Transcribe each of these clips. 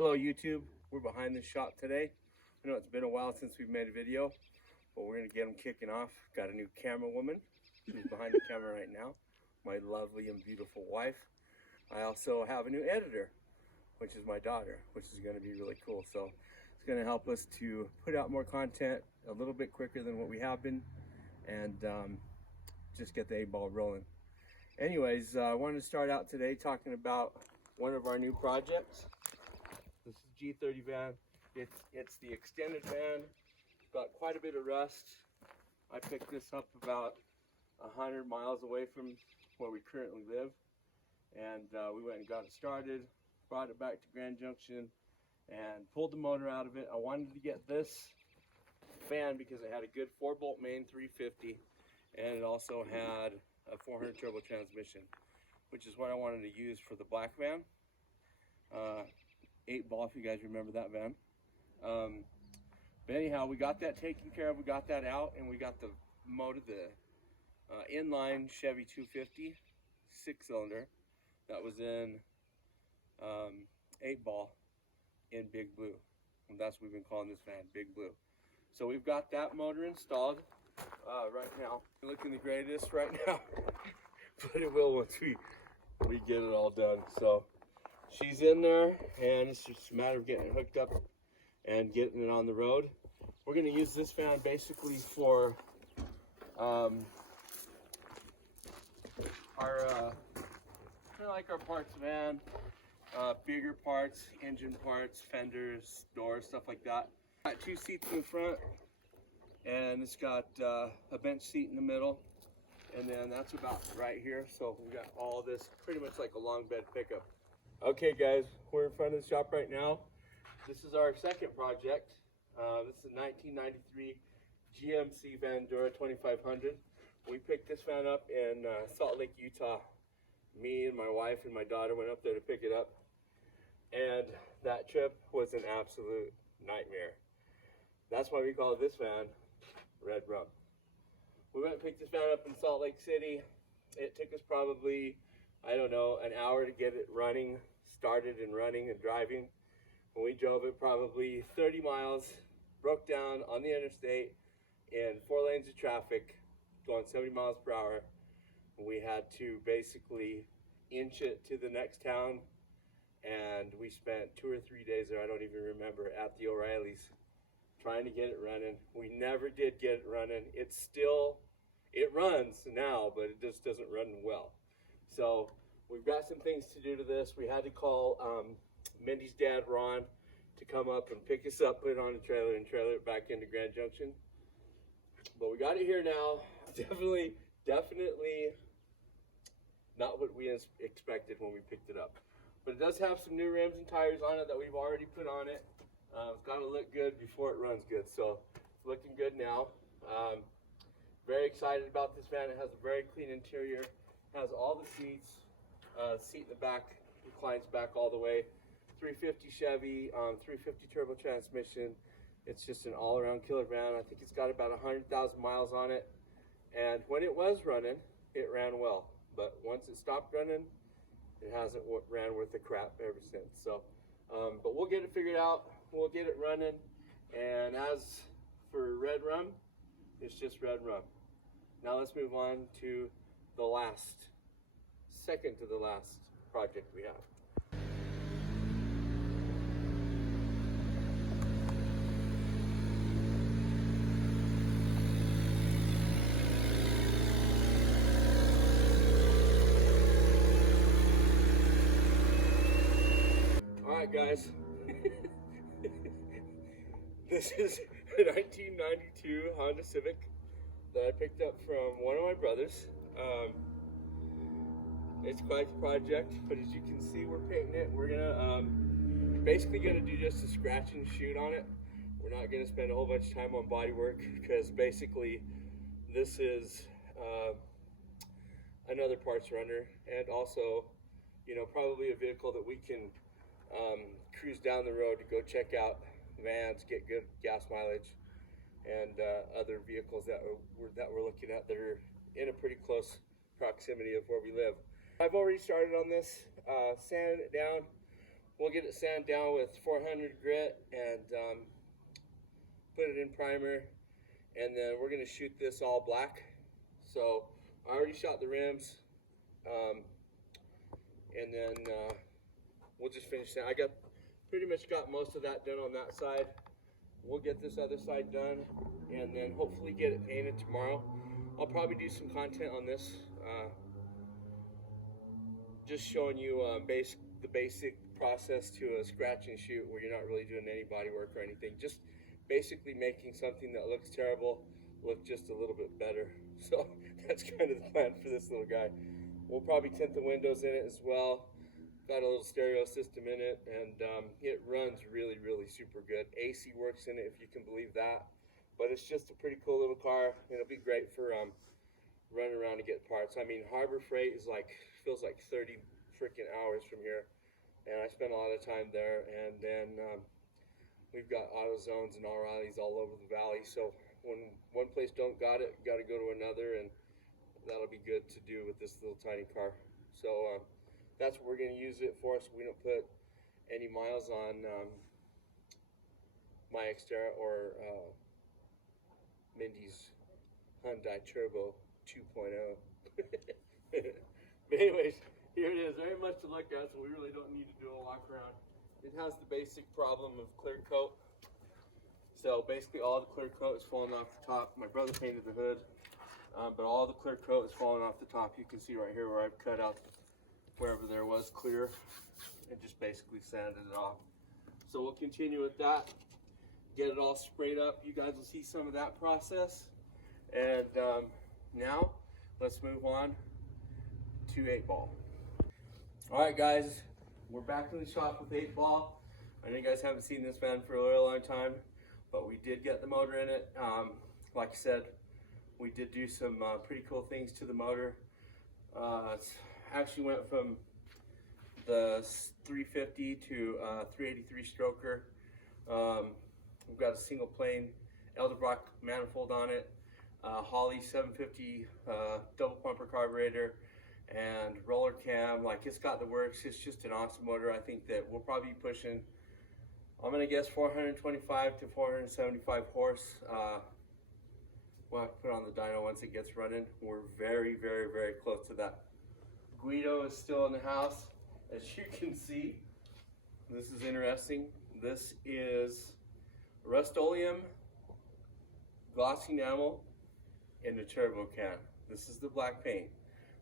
Hello YouTube, we're behind the shop today. I know it's been a while since we've made a video, but we're gonna get them kicking off. Got a new camera woman who's behind the camera right now, my lovely and beautiful wife. I also have a new editor, which is my daughter, which is gonna be really cool. So it's gonna help us to put out more content a little bit quicker than what we have been, and just get the A-ball rolling. Anyways, I wanted to start out today talking about one of our new projects. This is G30 van. It's the extended van. It's got quite a bit of rust. I picked this up about 100 miles away from where we currently live, and we went and got it started, brought it back to Grand Junction, and pulled the motor out of it. I wanted to get this van because it had a good 4-bolt main 350, and it also had a 400 turbo transmission, which is what I wanted to use for the black van. 8-ball, if you guys remember that van. But anyhow, we got that taken care of, we got that out, and we got the motor, the inline Chevy 250 6-cylinder that was in 8-ball in Big Blue, and that's what we've been calling this van, Big Blue. So we've got that motor installed right now. Looking the greatest right now, but it will once we get it all done. So she's in there, and it's just a matter of getting it hooked up and getting it on the road. We're going to use this van basically for our kind of like our parts van, bigger parts, engine parts, fenders, doors, stuff like that. Got 2 seats in the front, and it's got a bench seat in the middle, and then that's about right here. So we got all this pretty much like a long bed pickup. Okay guys, we're in front of the shop right now. This is our second project. This is a 1993 GMC Vandura 2500. We picked this van up in Salt Lake, Utah. Me and my wife and my daughter went up there to pick it up, and that trip was an absolute nightmare. That's why we call this van Red Rum. We went and picked this van up in Salt Lake City. It took us probably, I don't know, an hour to get it running, started and running and driving. When we drove it probably 30 miles, broke down on the interstate in 4 lanes of traffic, going 70 miles per hour. We had to basically inch it to the next town, and we spent 2 or 3 days there, I don't even remember, at the O'Reilly's trying to get it running. We never did get it running. It runs now, but it just doesn't run well. So we've got some things to do to this. We had to call Mindy's dad, Ron, to come up and pick us up, put it on a trailer, and trailer it back into Grand Junction. But we got it here now. Definitely not what we expected when we picked it up. But it does have some new rims and tires on it that we've already put on it. It's got to look good before it runs good. So it's looking good now. Very excited about this van. It has a very clean interior. Has all the seats. Seat in the back reclines back all the way. 350 Chevy, 350 turbo transmission. It's just an all-around killer van. I think it's got about 100,000 miles on it. And when it was running, it ran well. But once it stopped running, it hasn't ran worth a crap ever since. So, but we'll get it figured out. We'll get it running. And as for Red Rum, it's just Red Rum. Now let's move on to the second to the last project we have. Alright guys, this is a 1992 Honda Civic that I picked up from one of my brothers. It's quite a project, but as you can see, we're painting it. We're gonna basically gonna do just a scratch and shoot on it. We're not gonna spend a whole bunch of time on body work, because basically this is another parts runner, and also, you know, probably a vehicle that we can cruise down the road to go check out vans, get good gas mileage, and other vehicles that we're looking at that are in a pretty close proximity of where we live. I've already started on this, sanded it down, we'll get it sanded down with 400 grit and put it in primer, and then we're gonna shoot this all black. So I already shot the rims, and then we'll just finish that. I pretty much got most of that done on that side. We'll get this other side done, and then hopefully get it painted tomorrow. I'll probably do some content on this, just showing you the basic process to a scratch and shoot where you're not really doing any body work or anything. Just basically making something that looks terrible look just a little bit better. So that's kind of the plan for this little guy. We'll probably tint the windows in it as well. Got a little stereo system in it, and it runs really, really super good. AC works in it, if you can believe that. But it's just a pretty cool little car. It'll be great for running around to get parts. I mean, Harbor Freight is feels like 30 freaking hours from here, and I spend a lot of time there. And then we've got AutoZones and O'Reilly's all over the valley. So when one place don't got it, you got to go to another, and that'll be good to do with this little tiny car. So that's what we're going to use it for, so we don't put any miles on my Xterra or Mindy's Hyundai Turbo 2.0. But anyways, here it is. Very much to look at, so we really don't need to do a walk around. It has the basic problem of clear coat. So basically all the clear coat is falling off the top. My brother painted the hood, but all the clear coat is falling off the top. You can see right here where I've cut out wherever there was clear and just basically sanded it off. So we'll continue with that, get it all sprayed up. You guys will see some of that process. And now let's move on to 8-Ball. All right, guys, we're back in the shop with 8-Ball. I know you guys haven't seen this van for a really long time, but we did get the motor in it. Like I said, we did do some pretty cool things to the motor. Actually went from the 350 to 383 stroker. We've got a single plane Edelbrock manifold on it, Holley 750 double pumper carburetor, and roller cam. Like, it's got the works. It's just an awesome motor. I think that we'll probably be pushing, I'm gonna guess 425 to 475 horse. We'll have to put on the dyno once it gets running. We're very, very, very close to that. Guido is still in the house, as you can see. This is interesting. This is Rust-Oleum gloss enamel in the turbo can. This is the black paint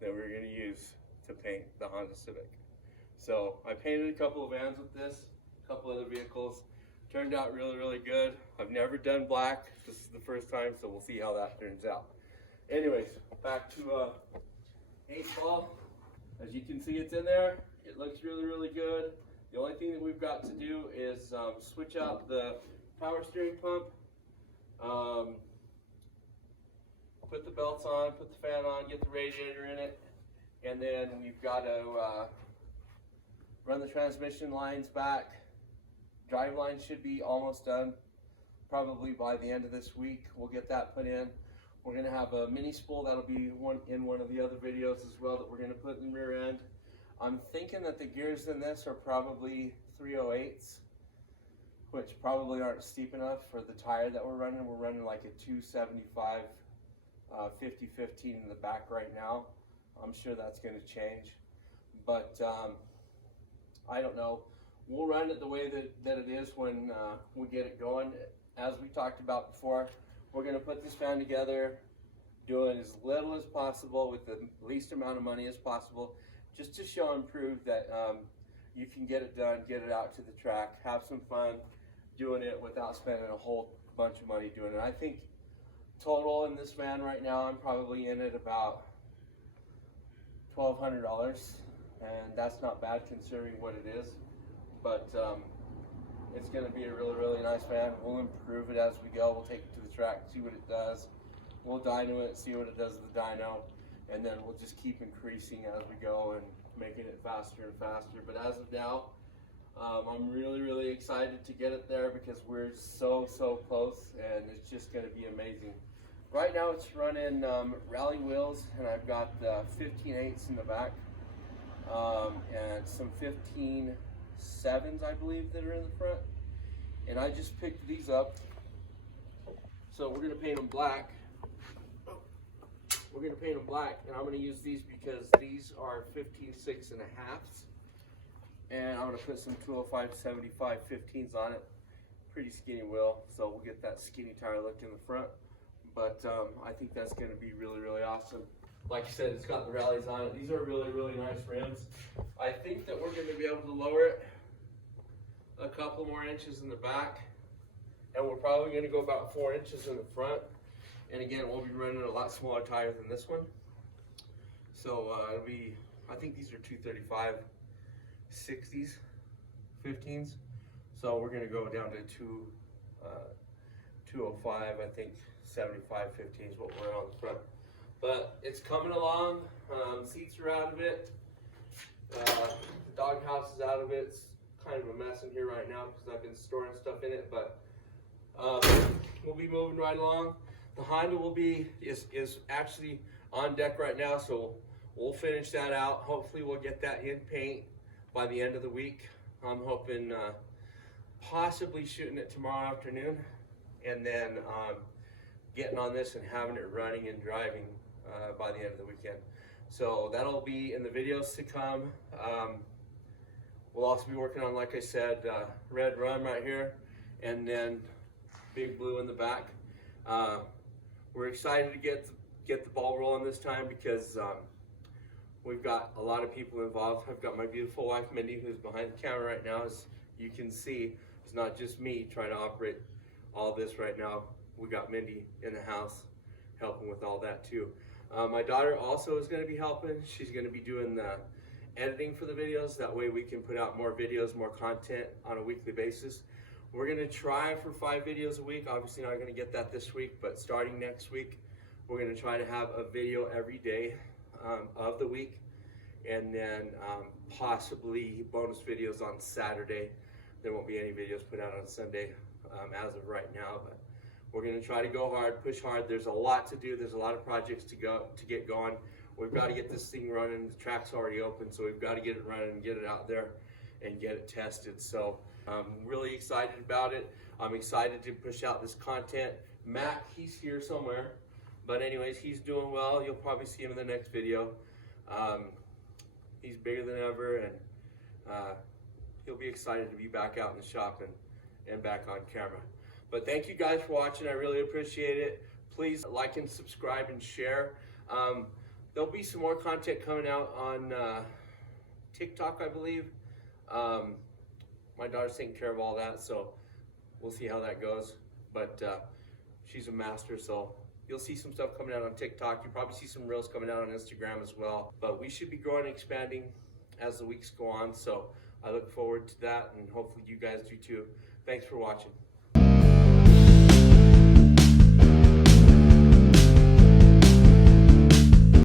that we're going to use to paint the Honda Civic. So I painted a couple of vans with this, a couple other vehicles. Turned out really, really good. I've never done black. This is the first time, so we'll see how that turns out. Anyways, back to 8-Ball. As you can see, it's in there. It looks really, really good. The only thing that we've got to do is switch out the power steering pump, put the belts on, put the fan on, get the radiator in it, and then we've got to run the transmission lines back. Drive line should be almost done, probably by the end of this week. We'll get that put in. We're going to have a mini spool that'll be in one of the other videos as well that we're going to put in the rear end. I'm thinking that the gears in this are probably 308s, which probably aren't steep enough for the tire that we're running. We're running like a 275 50-15 in the back right now. I'm sure that's going to change, but I don't know. We'll run it the way that it is when we get it going. As we talked about before, we're going to put this van together, doing as little as possible with the least amount of money as possible, just to show and prove that you can get it done, get it out to the track, have some fun doing it without spending a whole bunch of money doing it. I think total in this van right now, I'm probably in at about $1,200, and that's not bad considering what it is. But it's going to be a really, really nice van. We'll improve it as we go. We'll take it to the track, see what it does. We'll dyno it, see what it does with the dyno, and then we'll just keep increasing as we go and making it faster and faster. But as of now, I'm really, really excited to get it there because we're so, so close, and it's just going to be amazing. Right now it's running rally wheels, and I've got 15/8s in the back, and some 15 7s, I believe, that are in the front. And I just picked these up. So we're gonna paint them black. We're gonna paint them black, and I'm gonna use these because these are 15.6 and a halves. And I'm gonna put some 205/75 15s on it. Pretty skinny wheel, so we'll get that skinny tire look in the front. But I think that's gonna be really, really awesome. Like I said, it's got the rallies on it. These are really, really nice rims. I think that we're gonna be able to lower it a couple more inches in the back. And we're probably gonna go about 4 inches in the front. And again, we'll be running a lot smaller tire than this one. So it'll be, I think these are 235 60s, 15s. So we're gonna go down to 205, I think 75 15 is what we're on the front. But it's coming along. Seats are out of it. The doghouse is out of it. It's kind of a mess in here right now because I've been storing stuff in it, but we'll be moving right along. The Honda will be is actually on deck right now, so we'll finish that out. Hopefully we'll get that in paint by the end of the week. I'm hoping possibly shooting it tomorrow afternoon, and then getting on this and having it running and driving by the end of the weekend. So that'll be in the videos to come. We'll also be working on, like I said, Red Rum right here, and then Big Blue in the back. We're excited to get the ball rolling this time because we've got a lot of people involved. I've got my beautiful wife Mindy, who's behind the camera right now. As you can see, it's not just me trying to operate all this right now. We got Mindy in the house helping with all that too. My daughter also is going to be helping. She's going to be doing the editing for the videos. That way we can put out more videos, more content on a weekly basis. We're going to try for 5 videos a week. Obviously not going to get that this week, but starting next week, we're going to try to have a video every day of the week, and then possibly bonus videos on Saturday. There won't be any videos put out on Sunday as of right now, but we're going to try to go hard, push hard. There's a lot to do. There's a lot of projects to get going. We've got to get this thing running. The track's already open, so we've got to get it running and get it out there and get it tested. So I'm really excited about it. I'm excited to push out this content. Mac, he's here somewhere, but anyways, he's doing well. You'll probably see him in the next video. He's bigger than ever, and he'll be excited to be back out in the shop and back on camera. But thank you guys for watching. I really appreciate it. Please like and subscribe and share. There'll be some more content coming out on TikTok, I believe. My daughter's taking care of all that, so we'll see how that goes. But she's a master, so you'll see some stuff coming out on TikTok. You'll probably see some reels coming out on Instagram as well. But we should be growing and expanding as the weeks go on, so I look forward to that, and hopefully you guys do too. Thanks for watching.